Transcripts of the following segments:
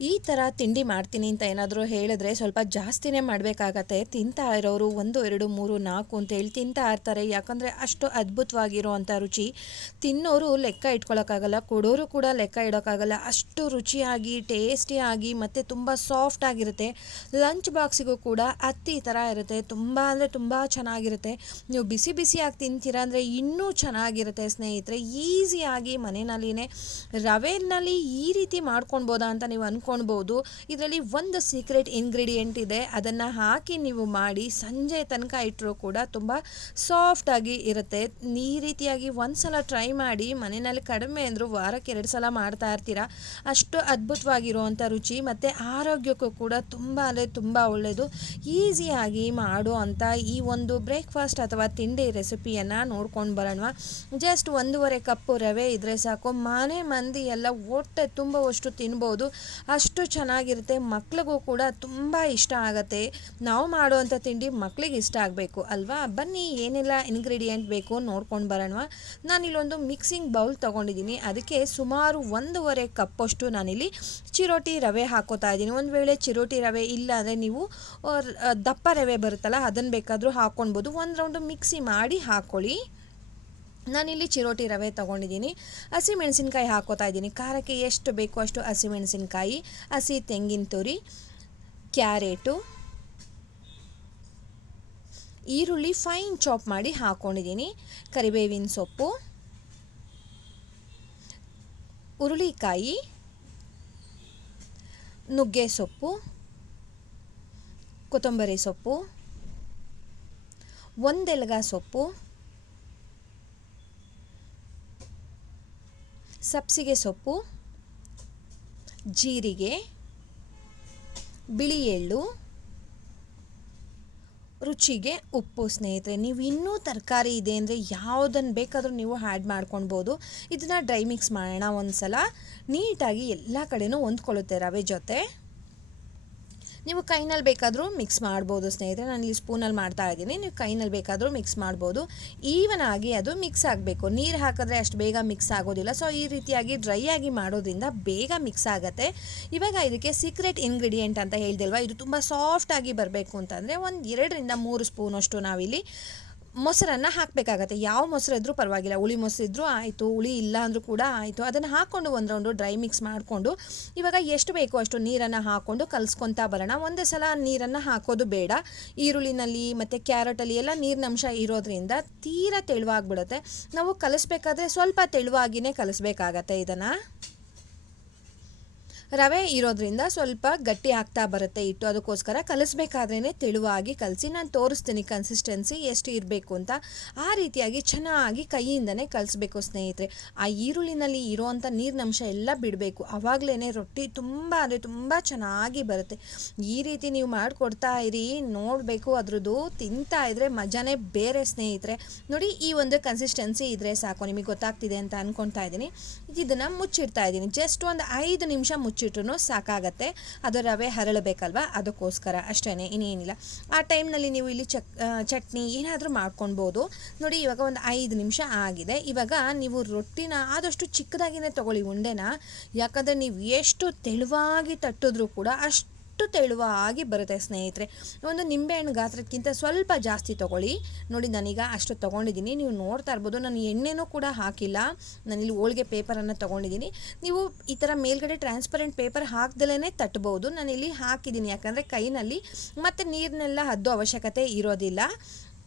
ಈ ಥರ ತಿಂಡಿ ಮಾಡ್ತೀನಿ ಅಂತ ಏನಾದರೂ ಹೇಳಿದ್ರೆ ಸ್ವಲ್ಪ ಜಾಸ್ತಿನೇ ಮಾಡಬೇಕಾಗತ್ತೆ. ತಿಂತಾ ಇರೋರು 1, 2, 3, 4 ಅಂತೇಳಿ ತಿಂತಾ ಇರ್ತಾರೆ. ಯಾಕಂದರೆ ಅಷ್ಟು ಅದ್ಭುತವಾಗಿರುವಂಥ ರುಚಿ. ತಿನ್ನೋರು ಲೆಕ್ಕ ಇಟ್ಕೊಳ್ಳೋಕ್ಕಾಗಲ್ಲ, ಕೊಡೋರು ಕೂಡ ಲೆಕ್ಕ ಇಡೋಕ್ಕಾಗಲ್ಲ. ಅಷ್ಟು ರುಚಿಯಾಗಿ, ಟೇಸ್ಟಿಯಾಗಿ ಮತ್ತು ತುಂಬ ಸಾಫ್ಟಾಗಿರುತ್ತೆ. ಲಂಚ್ ಬಾಕ್ಸಿಗೂ ಕೂಡ ಅತ್ತಿ ಥರ ಇರುತ್ತೆ. ತುಂಬ ಅಂದರೆ ತುಂಬ ಚೆನ್ನಾಗಿರುತ್ತೆ. ನೀವು ಬಿಸಿ ಬಿಸಿಯಾಗಿ ತಿಂತೀರಾ ಅಂದರೆ ಇನ್ನೂ ಚೆನ್ನಾಗಿರುತ್ತೆ ಸ್ನೇಹಿತರೆ. ಈಸಿಯಾಗಿ ಮನೆಯಲ್ಲಿನೇ ರವೆನಲ್ಲಿ ಈ ರೀತಿ ಮಾಡ್ಕೊಳ್ಬೋದಾ ಅಂತ ನೀವು ಅಂದ್ಕೊಳ್ಬೋದು. ಇದರಲ್ಲಿ ಒಂದು ಸೀಕ್ರೆಟ್ ಇಂಗ್ರೀಡಿಯೆಂಟ್ ಇದೆ. ಅದನ್ನು ಹಾಕಿ ನೀವು ಮಾಡಿ ಸಂಜೆ ತನಕ ಇಟ್ಟರೂ ಕೂಡ ತುಂಬ ಸಾಫ್ಟಾಗಿ ಇರುತ್ತೆ. ಈ ರೀತಿಯಾಗಿ ಒಂದು ಸಲ ಟ್ರೈ ಮಾಡಿ. ಮನೆಯಲ್ಲಿ ಕಡಿಮೆ ಅಂದರೂ ವಾರಕ್ಕೆ 2 ಸಲ ಮಾಡ್ತಾ ಇರ್ತೀರ. ಅಷ್ಟು ಅದ್ಭುತವಾಗಿರುವಂಥ ರುಚಿ ಮತ್ತು ಆರೋಗ್ಯಕ್ಕೂ ಕೂಡ ತುಂಬ ಅಂದರೆ ತುಂಬ ಒಳ್ಳೆಯದು. ಈಸಿಯಾಗಿ ಮಾಡುವಂಥ ಈ ಒಂದು ಬ್ರೇಕ್ಫಾಸ್ಟ್ ಅಥವಾ ತಿಂಡಿ ರೆಸಿಪಿಯನ್ನು ನೋಡ್ಕೊಂಡು ಬರೋಣ. ಜಸ್ಟ್ 1.5 ಕಪ್ಪು ರವೆ ಇದ್ದರೆ ಸಾಕು. ಮನೆ ಮಂದಿ ಎಲ್ಲ ಹೊಟ್ಟೆ ತುಂಬುವಷ್ಟು ತಿನ್ಬೋದು. ಅಷ್ಟು ಚೆನ್ನಾಗಿರುತ್ತೆ. ಮಕ್ಳಿಗೂ ಕೂಡ ತುಂಬ ಇಷ್ಟ ಆಗುತ್ತೆ. ನಾವು ಮಾಡುವಂಥ ತಿಂಡಿ ಮಕ್ಕಳಿಗೆ ಇಷ್ಟ ಆಗಬೇಕು ಅಲ್ವಾ? ಬನ್ನಿ ಏನೆಲ್ಲ ಇಂಗ್ರೀಡಿಯೆಂಟ್ ಬೇಕು ನೋಡ್ಕೊಂಡು ಬರೋಣ. ನಾನಿಲ್ಲೊಂದು ಮಿಕ್ಸಿಂಗ್ ಬೌಲ್ ತೊಗೊಂಡಿದ್ದೀನಿ. ಅದಕ್ಕೆ ಸುಮಾರು 1.5 ಕಪ್ಪಷ್ಟು ನಾನಿಲ್ಲಿ ಚಿರೋಟಿ ರವೆ ಹಾಕೋತಾ ಇದ್ದೀನಿ. ಒಂದು ವೇಳೆ ಚಿರೋಟಿ ರವೆ ಇಲ್ಲ ಅಂದರೆ ನೀವು ದಪ್ಪ ರವೆ ಬರುತ್ತಲ್ಲ ಅದನ್ನು ಬೇಕಾದರೂ ಹಾಕ್ಕೊಳ್ಬೋದು. ಒಂದು ರೌಂಡು ಮಿಕ್ಸಿ ಮಾಡಿ ಹಾಕ್ಕೊಳ್ಳಿ. ನಾನಿಲ್ಲಿ ಚಿರೋಟಿ ರವೆ ತೊಗೊಂಡಿದ್ದೀನಿ. ಹಸಿಮೆಣಸಿನ್ಕಾಯಿ ಹಾಕೋತಾ ಇದ್ದೀನಿ. ಖಾರಕ್ಕೆ ಎಷ್ಟು ಬೇಕೋ ಅಷ್ಟು ಹಸಿಮೆಣಸಿನ್ಕಾಯಿ, ಹಸಿ ತೆಂಗಿನ ತುರಿ, ಕ್ಯಾರೆಟು, ಈರುಳ್ಳಿ ಫೈನ್ ಚಾಪ್ ಮಾಡಿ ಹಾಕ್ಕೊಂಡಿದ್ದೀನಿ, ಕರಿಬೇವಿನ ಸೊಪ್ಪು, ಹುರುಳಿಕಾಯಿ, ನುಗ್ಗೆ ಸೊಪ್ಪು, ಕೊತ್ತಂಬರಿ ಸೊಪ್ಪು, ಒಂದೆಲಗ ಸೊಪ್ಪು, ಸಬ್ಸಿಗೆ ಸೊಪ್ಪು, ಜೀರಿಗೆ, ಬಿಳಿ ಎಳ್ಳು, ರುಚಿಗೆ ಉಪ್ಪು. ಸ್ನೇಹಿತರೆ, ನೀವು ಇನ್ನೂ ತರಕಾರಿ ಇದೆ ಅಂದರೆ ಯಾವುದನ್ನು ಬೇಕಾದರೂ ನೀವು ಆ್ಯಡ್ ಮಾಡ್ಕೊಳ್ಬೋದು. ಇದನ್ನು ಡ್ರೈ ಮಿಕ್ಸ್ ಮಾಡೋಣ ಒಂದು ಸಲ. ನೀಟಾಗಿ ಎಲ್ಲ ಕಡೆನೂ ಹೊಂದ್ಕೊಳ್ಳುತ್ತೆ ರವೆ ಜೊತೆ. ನೀವು ಕೈನಲ್ಲಿ ಬೇಕಾದರೂ ಮಿಕ್ಸ್ ಮಾಡ್ಬೋದು ಸ್ನೇಹಿತರೆ. ನಾನು ಇಲ್ಲಿ ಸ್ಪೂನಲ್ಲಿ ಮಾಡ್ತಾ ಇದ್ದೀನಿ. ನೀವು ಕೈನಲ್ಲಿ ಬೇಕಾದರೂ ಮಿಕ್ಸ್ ಮಾಡ್ಬೋದು. ಈವನ್ ಆಗಿ ಅದು ಮಿಕ್ಸ್ ಆಗಬೇಕು. ನೀರು ಹಾಕಿದ್ರೆ ಅಷ್ಟು ಬೇಗ ಮಿಕ್ಸ್ ಆಗೋದಿಲ್ಲ. ಸೊ ಈ ರೀತಿಯಾಗಿ ಡ್ರೈ ಆಗಿ ಮಾಡೋದ್ರಿಂದ ಬೇಗ ಮಿಕ್ಸ್ ಆಗುತ್ತೆ. ಇವಾಗ ಇದಕ್ಕೆ ಸೀಕ್ರೆಟ್ ಇಂಗ್ರೀಡಿಯೆಂಟ್ ಅಂತ ಹೇಳ್ದಿಲ್ವಾ, ಇದು ತುಂಬ ಸಾಫ್ಟಾಗಿ ಬರಬೇಕು ಅಂತಂದರೆ 2-3 ಸ್ಪೂನಷ್ಟು ನಾವಿಲ್ಲಿ ಮೊಸರನ್ನು ಹಾಕಬೇಕಾಗತ್ತೆ. ಯಾವ ಮೊಸರು ಇದ್ದರೂ ಪರವಾಗಿಲ್ಲ. ಹುಳಿ ಮೊಸರು ಇದ್ದರೂ ಆಯಿತು, ಹುಳಿ ಇಲ್ಲ ಅಂದರೂ ಕೂಡ ಆಯಿತು. ಅದನ್ನು ಹಾಕ್ಕೊಂಡು ಒಂದು ರೌಂಡು ಡ್ರೈ ಮಿಕ್ಸ್ ಮಾಡಿಕೊಂಡು ಇವಾಗ ಎಷ್ಟು ಬೇಕೋ ಅಷ್ಟು ನೀರನ್ನು ಹಾಕ್ಕೊಂಡು ಕಲಿಸ್ಕೊತಾ ಬರೋಣ. ಒಂದೇ ಸಲ ನೀರನ್ನು ಹಾಕೋದು ಬೇಡ. ಈರುಳ್ಳಿನಲ್ಲಿ ಮತ್ತು ಕ್ಯಾರೆಟಲ್ಲಿ ಎಲ್ಲ ನೀರಿನಂಶ ಇರೋದ್ರಿಂದ ತೀರಾ ತೆಳುವಾಗಿಬಿಡುತ್ತೆ. ನಾವು ಕಲಿಸ್ಬೇಕಾದ್ರೆ ಸ್ವಲ್ಪ ತೆಳುವಾಗಿಯೇ ಕಲಿಸ್ಬೇಕಾಗತ್ತೆ. ಇದನ್ನು ರವೆ ಇರೋದ್ರಿಂದ ಸ್ವಲ್ಪ ಗಟ್ಟಿ ಆಗ್ತಾ ಬರುತ್ತೆ ಹಿಟ್ಟು. ಅದಕ್ಕೋಸ್ಕರ ಕಲಿಸ್ಬೇಕಾದ್ರೇ ತೆಳುವಾಗಿ ಕಲಸಿ ನಾನು ತೋರಿಸ್ತೀನಿ ಕನ್ಸಿಸ್ಟೆನ್ಸಿ ಎಷ್ಟು ಇರಬೇಕು ಅಂತ. ಆ ರೀತಿಯಾಗಿ ಚೆನ್ನಾಗಿ ಕೈಯಿಂದನೇ ಕಲಿಸ್ಬೇಕು ಸ್ನೇಹಿತರೆ. ಆ ಈರುಳ್ಳಿನಲ್ಲಿ ಇರೋವಂಥ ನೀರಿನಂಶ ಎಲ್ಲ ಬಿಡಬೇಕು. ಆವಾಗಲೇ ರೊಟ್ಟಿ ತುಂಬ ಅಂದರೆ ತುಂಬ ಚೆನ್ನಾಗಿ ಬರುತ್ತೆ. ಈ ರೀತಿ ನೀವು ಮಾಡಿಕೊಡ್ತಾ ಇರಿ, ನೋಡಬೇಕು ಅದ್ರದ್ದು ತಿಂತಾ ಇದ್ದರೆ ಮಜಾನೇ ಬೇರೆ ಸ್ನೇಹಿತರೆ. ನೋಡಿ, ಈ ಒಂದು ಕನ್ಸಿಸ್ಟೆನ್ಸಿ ಇದ್ದರೆ ಸಾಕು. ನಿಮಗೆ ಗೊತ್ತಾಗ್ತಿದೆ ಅಂತ ಅಂದ್ಕೊಳ್ತಾ ಇದ್ದೀನಿ. ಇದನ್ನು ಮುಚ್ಚಿಡ್ತಾ ಇದ್ದೀನಿ. ಜಸ್ಟ್ ಒಂದು 5 ನಿಮಿಷ ಮುಚ್ಚಿಟ್ರೂ ಸಾಕಾಗತ್ತೆ. ಅದು ರವೆ ಹರಳಬೇಕಲ್ವ, ಅದಕ್ಕೋಸ್ಕರ ಅಷ್ಟೇ, ಇನ್ನೇನಿಲ್ಲ. ಆ ಟೈಮ್ನಲ್ಲಿ ನೀವು ಇಲ್ಲಿ ಚಟ್ನಿ ಏನಾದರೂ ಮಾಡ್ಕೊಳ್ಬೋದು. ನೋಡಿ, ಇವಾಗ ಒಂದು 5 ನಿಮಿಷ ಆಗಿದೆ. ಇವಾಗ ನೀವು ರೊಟ್ಟಿನ ಆದಷ್ಟು ಚಿಕ್ಕದಾಗಿಯೇ ತೊಗೊಳ್ಳಿ ಉಂಡೆನ. ಯಾಕಂದರೆ ನೀವು ಎಷ್ಟು ತೆಳುವಾಗಿ ತಟ್ಟಿದ್ರೂ ಕೂಡ ಅಷ್ಟು ತೆಳುವಾಗಿ ಬರುತ್ತೆ ಸ್ನೇಹಿತರೆ. ಒಂದು ನಿಂಬೆಹಣ್ಣು ಗಾತ್ರಕ್ಕಿಂತ ಸ್ವಲ್ಪ ಜಾಸ್ತಿ ತೊಗೊಳ್ಳಿ. ನೋಡಿ, ನಾನೀಗ ಅಷ್ಟು ತೊಗೊಂಡಿದ್ದೀನಿ. ನೀವು ನೋಡ್ತಾ ಇರ್ಬೋದು, ನಾನು ಎಣ್ಣೆನೂ ಕೂಡ ಹಾಕಿಲ್ಲ. ನಾನಿಲ್ಲಿ ಹೋಳಿಗೆ ಪೇಪರನ್ನು ತೊಗೊಂಡಿದ್ದೀನಿ. ನೀವು ಈ ಥರ ಮೇಲ್ಗಡೆ ಟ್ರಾನ್ಸ್ಪರೆಂಟ್ ಪೇಪರ್ ಹಾಕ್ದಲೇ ತಟ್ಬೋದು. ನಾನಿಲ್ಲಿ ಹಾಕಿದ್ದೀನಿ, ಯಾಕಂದರೆ ಕೈನಲ್ಲಿ ಮತ್ತು ನೀರನ್ನೆಲ್ಲ ಹದ್ದೋ ಅವಶ್ಯಕತೆ ಇರೋದಿಲ್ಲ.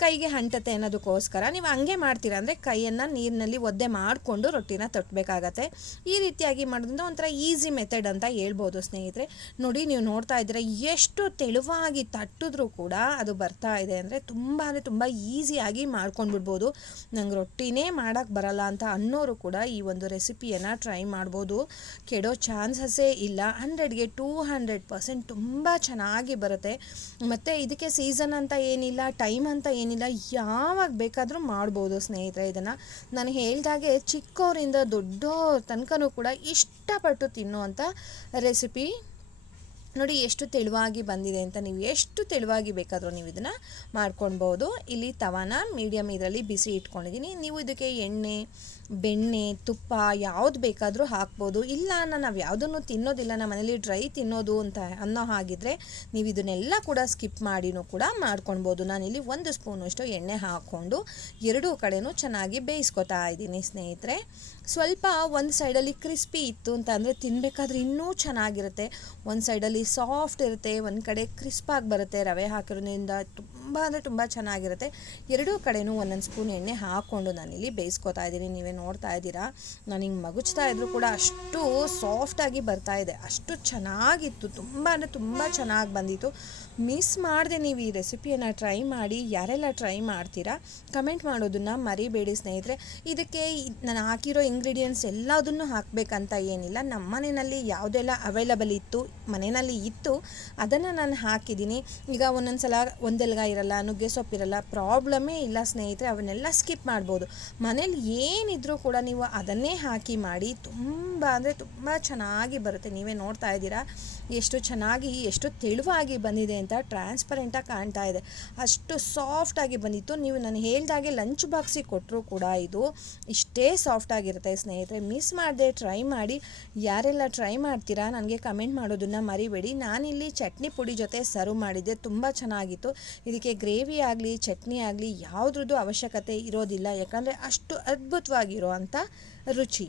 ಕೈಗೆ ಅಂಟತ್ತೆ ಅನ್ನೋದಕ್ಕೋಸ್ಕರ. ನೀವು ಹಂಗೆ ಮಾಡ್ತೀರಾ ಅಂದರೆ ಕೈಯನ್ನು ನೀರಿನಲ್ಲಿ ಒದ್ದೆ ಮಾಡಿಕೊಂಡು ರೊಟ್ಟಿನ ತಟ್ಟಬೇಕಾಗತ್ತೆ. ಈ ರೀತಿಯಾಗಿ ಮಾಡೋದ್ರಿಂದ ಒಂಥರ ಈಸಿ ಮೆಥಡ್ ಅಂತ ಹೇಳ್ಬೋದು ಸ್ನೇಹಿತರೆ. ನೋಡಿ, ನೀವು ನೋಡ್ತಾ ಇದ್ದೀರಾ ಎಷ್ಟು ತೆಳುವಾಗಿ ತಟ್ಟಿದ್ರೂ ಕೂಡ ಅದು ಬರ್ತಾ ಇದೆ ಅಂದರೆ ತುಂಬ ಈಸಿಯಾಗಿ ಮಾಡ್ಕೊಂಡ್ಬಿಡ್ಬೋದು. ನಂಗೆ ರೊಟ್ಟಿನೇ ಮಾಡೋಕ್ಕೆ ಬರಲ್ಲ ಅಂತ ಅನ್ನೋರು ಕೂಡ ಈ ಒಂದು ರೆಸಿಪಿಯನ್ನು ಟ್ರೈ ಮಾಡ್ಬೋದು. ಕೆಡೋ ಚಾನ್ಸಸ್ಸೇ ಇಲ್ಲ. 100ಗೆ 200% ತುಂಬ ಚೆನ್ನಾಗಿ ಬರುತ್ತೆ. ಮತ್ತು ಇದಕ್ಕೆ ಸೀಸನ್ ಅಂತ ಏನಿಲ್ಲ, ಟೈಮ್ ಅಂತ ಏನಿಲ್ಲ, ಯಾವಾಗ ಬೇಕಾದರೂ ಮಾಡ್ಬೋದು ಸ್ನೇಹಿತರೆ. ಇದನ್ನು ನಾನು ಹೇಳ್ದಾಗೆ ಚಿಕ್ಕವರಿಂದ ದೊಡ್ಡೋರ ತನಕನೂ ಕೂಡ ಇಷ್ಟಪಟ್ಟು ತಿನ್ನುವಂಥ ರೆಸಿಪಿ. ನೋಡಿ ಎಷ್ಟು ತೆಳುವಾಗಿ ಬಂದಿದೆ ಅಂತ. ನೀವು ಎಷ್ಟು ತೆಳುವಾಗಿ ಬೇಕಾದರೂ ನೀವು ಇದನ್ನು ಮಾಡ್ಕೊಳ್ಬೋದು. ಇಲ್ಲಿ ತವಾನ ಮೀಡಿಯಮ್ ಇದರಲ್ಲಿ ಬಿಸಿ ಇಟ್ಕೊಂಡಿದ್ದೀನಿ. ನೀವು ಇದಕ್ಕೆ ಎಣ್ಣೆ, ಬೆಣ್ಣೆ, ತುಪ್ಪ ಯಾವ್ದು ಬೇಕಾದರೂ ಹಾಕ್ಬೋದು. ಇಲ್ಲ ನಾವು ಯಾವುದನ್ನು ತಿನ್ನೋದಿಲ್ಲ, ನಮ್ಮ ಮನೇಲಿ ಡ್ರೈ ತಿನ್ನೋದು ಅಂತ ಅನ್ನೋ ಹಾಗಿದ್ರೆ ನೀವು ಇದನ್ನೆಲ್ಲ ಕೂಡ ಸ್ಕಿಪ್ ಮಾಡಿನೂ ಕೂಡ ಮಾಡ್ಕೊಳ್ಬೋದು. ನಾನಿಲ್ಲಿ 1 ಸ್ಪೂನಷ್ಟು ಎಣ್ಣೆ ಹಾಕ್ಕೊಂಡು ಎರಡೂ ಕಡೆನೂ ಚೆನ್ನಾಗಿ ಬೇಯಿಸ್ಕೊತಾ ಇದ್ದೀನಿ ಸ್ನೇಹಿತರೆ. ಸ್ವಲ್ಪ ಒಂದು ಸೈಡಲ್ಲಿ ಕ್ರಿಸ್ಪಿ ಇತ್ತು ಅಂತ ಅಂದರೆ ತಿನ್ನಬೇಕಾದ್ರೆ ಇನ್ನೂ ಚೆನ್ನಾಗಿರುತ್ತೆ. ಒಂದು ಸೈಡಲ್ಲಿ ಸಾಫ್ಟ್ ಇರುತ್ತೆ, ಒಂದು ಕಡೆ ಕ್ರಿಸ್ಪಾಗಿ ಬರುತ್ತೆ. ರವೆ ಹಾಕಿರೋದ್ರಿಂದ ತುಂಬ ಅಂದರೆ ತುಂಬ ಚೆನ್ನಾಗಿರುತ್ತೆ. ಎರಡೂ ಕಡೆನೂ ಒಂದೊಂದು ಸ್ಪೂನ್ ಎಣ್ಣೆ ಹಾಕ್ಕೊಂಡು ನಾನಿಲ್ಲಿ ಬೇಯಿಸ್ಕೊತಾ ಇದ್ದೀನಿ. ನೀವೇ ನೋಡ್ತಾ ಇದ್ದೀರಾ, ನಾನು ಹಿಂಗೆ ಮಗುಚ್ತಾ ಇದ್ರೂ ಕೂಡ ಅಷ್ಟು ಸಾಫ್ಟಾಗಿ ಬರ್ತಾ ಇದೆ. ಅಷ್ಟು ಚೆನ್ನಾಗಿತ್ತು, ತುಂಬ ಅಂದರೆ ತುಂಬ ಚೆನ್ನಾಗಿ ಬಂದಿತ್ತು. ಮಿಸ್ ಮಾಡಿದೆ ನೀವು ಈ ರೆಸಿಪಿಯನ್ನು ಟ್ರೈ ಮಾಡಿ. ಯಾರೆಲ್ಲ ಟ್ರೈ ಮಾಡ್ತೀರಾ ಕಮೆಂಟ್ ಮಾಡೋದನ್ನು ಮರಿಬೇಡಿ ಸ್ನೇಹಿತರೆ. ಇದಕ್ಕೆ ನಾನು ಹಾಕಿರೋ ಇಂಗ್ರೀಡಿಯೆಂಟ್ಸ್ ಎಲ್ಲದನ್ನು ಹಾಕಬೇಕಂತ ಏನಿಲ್ಲ. ನಮ್ಮ ಮನೆಯಲ್ಲಿ ಯಾವುದೆಲ್ಲ ಅವೈಲಬಲ್ ಇತ್ತು, ಮನೆಯಲ್ಲಿ ಇತ್ತು, ಅದನ್ನು ನಾನು ಹಾಕಿದ್ದೀನಿ. ಈಗ ಒಂದೊಂದು ಸಲ ಒಂದೆಲ್ಗ ಇರಲ್ಲ, ನುಗ್ಗೆ ಸೊಪ್ಪಿರಲ್ಲ, ಪ್ರಾಬ್ಲಮ್ಮೇ ಇಲ್ಲ ಸ್ನೇಹಿತರೆ, ಅವನ್ನೆಲ್ಲ ಸ್ಕಿಪ್ ಮಾಡ್ಬೋದು. ಮನೇಲಿ ಏನಿದ್ರೂ ಕೂಡ ನೀವು ಅದನ್ನೇ ಹಾಕಿ ಮಾಡಿ, ತುಂಬ ಅಂದರೆ ತುಂಬ ಚೆನ್ನಾಗಿ ಬರುತ್ತೆ. ನೀವೇ ನೋಡ್ತಾ ಇದ್ದೀರಾ ಎಷ್ಟು ಚೆನ್ನಾಗಿ, ಎಷ್ಟು ತೆಳುವಾಗಿ ಬಂದಿದೆ ಅಂತ. ಟ್ರಾನ್ಸ್ಪರೆಂಟಾಗಿ ಕಾಣ್ತಾ ಇದೆ, ಅಷ್ಟು ಸಾಫ್ಟಾಗಿ ಬಂದಿತ್ತು. ನೀವು ನಾನು ಹೇಳ್ದಾಗೆ ಲಂಚ್ ಬಾಕ್ಸಿಗೆ ಕೊಟ್ಟರು ಕೂಡ ಇದು ಇಷ್ಟೇ ಸಾಫ್ಟಾಗಿರುತ್ತೆ ಸ್ನೇಹಿತರೆ. ಮಿಸ್ ಮಾಡದೆ ಟ್ರೈ ಮಾಡಿ. ಯಾರೆಲ್ಲ ಟ್ರೈ ಮಾಡ್ತೀರಾ ನನಗೆ ಕಮೆಂಟ್ ಮಾಡೋದನ್ನು ಮರಿಬೇಡಿ. ನಾನಿಲ್ಲಿ ಚಟ್ನಿ ಪುಡಿ ಜೊತೆ ಸರ್ವ್ ಮಾಡಿದ್ದೆ, ತುಂಬ ಚೆನ್ನಾಗಿತ್ತು. ಇದಕ್ಕೆ ಗ್ರೇವಿ ಆಗಲಿ ಚಟ್ನಿ ಆಗಲಿ ಯಾವುದ್ರದ್ದು ಅವಶ್ಯಕತೆ ಇರೋದಿಲ್ಲ, ಯಾಕಂದರೆ ಅಷ್ಟು ಅದ್ಭುತವಾಗಿರೋ ಅಂಥ ರುಚಿ.